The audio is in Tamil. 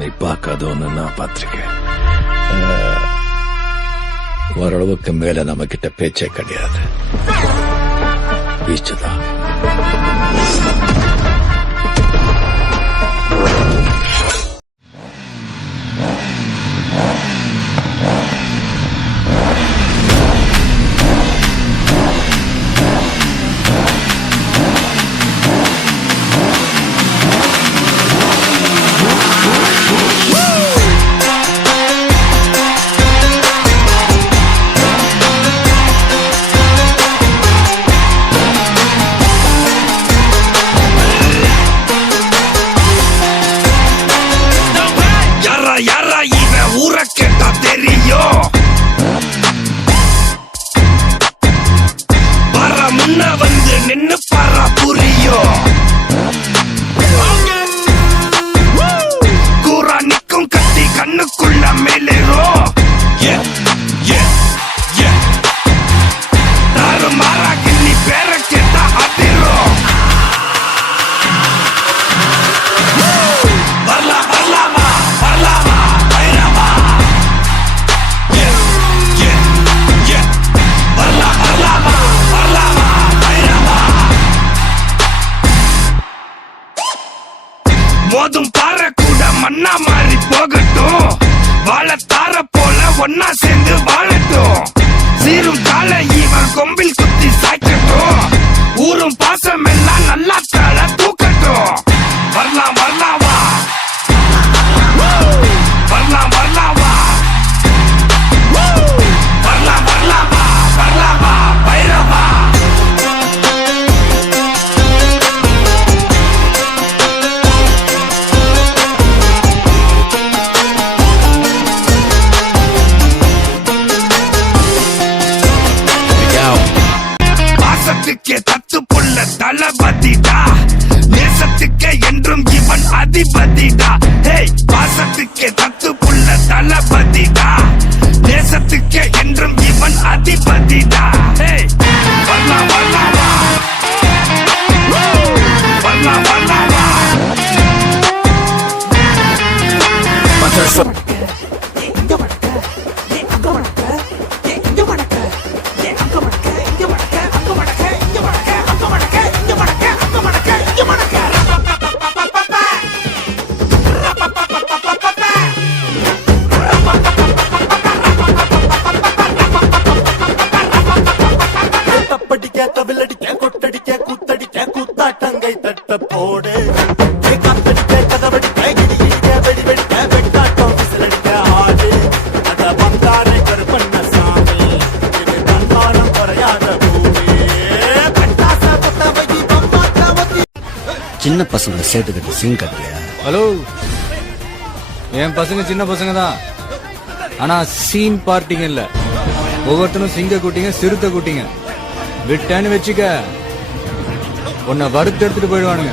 நீ பார்க்காத ஒண்ணு நான் பார்த்திருக்கேன். ஓரளவுக்கு மேல நம்ம கிட்ட பேச்சே கிடையாது. வீச்சுதான். வந்து நின்னு பாரா புரியும். கூரா நிக்கும் கத்தி கண்ணுக்குள்ள மேலேறும். தாறுமாறா கிள்ளி பேர கேட்டா அதிரும். வரலாமா வரலாமா பைரவா. வரலாமா வரலாமா பைரவா. மோதும் பாறை கூட மண்ணா மாறி போகட்டும். வாழத்தார போல ஒன்னா சேர்ந்து வாழட்டும். சீரும் கால இவன் கொம்பில் குத்தி சாய்க்கட்டும். ஊரும் பாசம் எல்லாம் நல்லா தாழ தூக்கட்டும். வரலாம் வரலாவா வரலாம் வரலாவா. வரலாம் வரலாமா வரலாமா பைரவா. பாசத்துக்கே தத்து புள்ள தளபதிடா. நேசத்துக்கே என்றும் இவன் அதிபதிடா. ஹேய் பாசத்துக்கே தத்து புள்ள தளபதிடா. நேசத்துக்கே என்றும் இவன் அதிபதிடா. ஹேய் வரலாம் வரலாமா வரலாம் வரலாமா. தவிலடிக்க கொட்டடிக்க குத்தடிக்க குத்தாட்டங்கை தட்ட போடு. காத்தடிக்க கதவடிக்க இடிக்க வெடி வெடிக்க வெட்டாட்டம் விசிலடிக்க ஆடு. அத வந்தாரை கருப்பண்ண சாமி. இது தன்மானம் குறையாத பூமி. பட்டாச புத்தவை பம்பாத்த. சின்ன பசங்களை சேர்த்துக்கிட்டு சீன் கட்டியா? ஹலோ, என் பசங்க சின்ன பசங்க தான். ஆனா சீன் பார்ட்டிங்க இல்ல. ஒவ்வொருத்தரும் சிங்க கூட்டிங்க சிறுத்தை கூட்டிங்க. விட்டான்னு வச்சுக்க உன்னை வறுத்து எடுத்துட்டு போயிடுவானுங்க.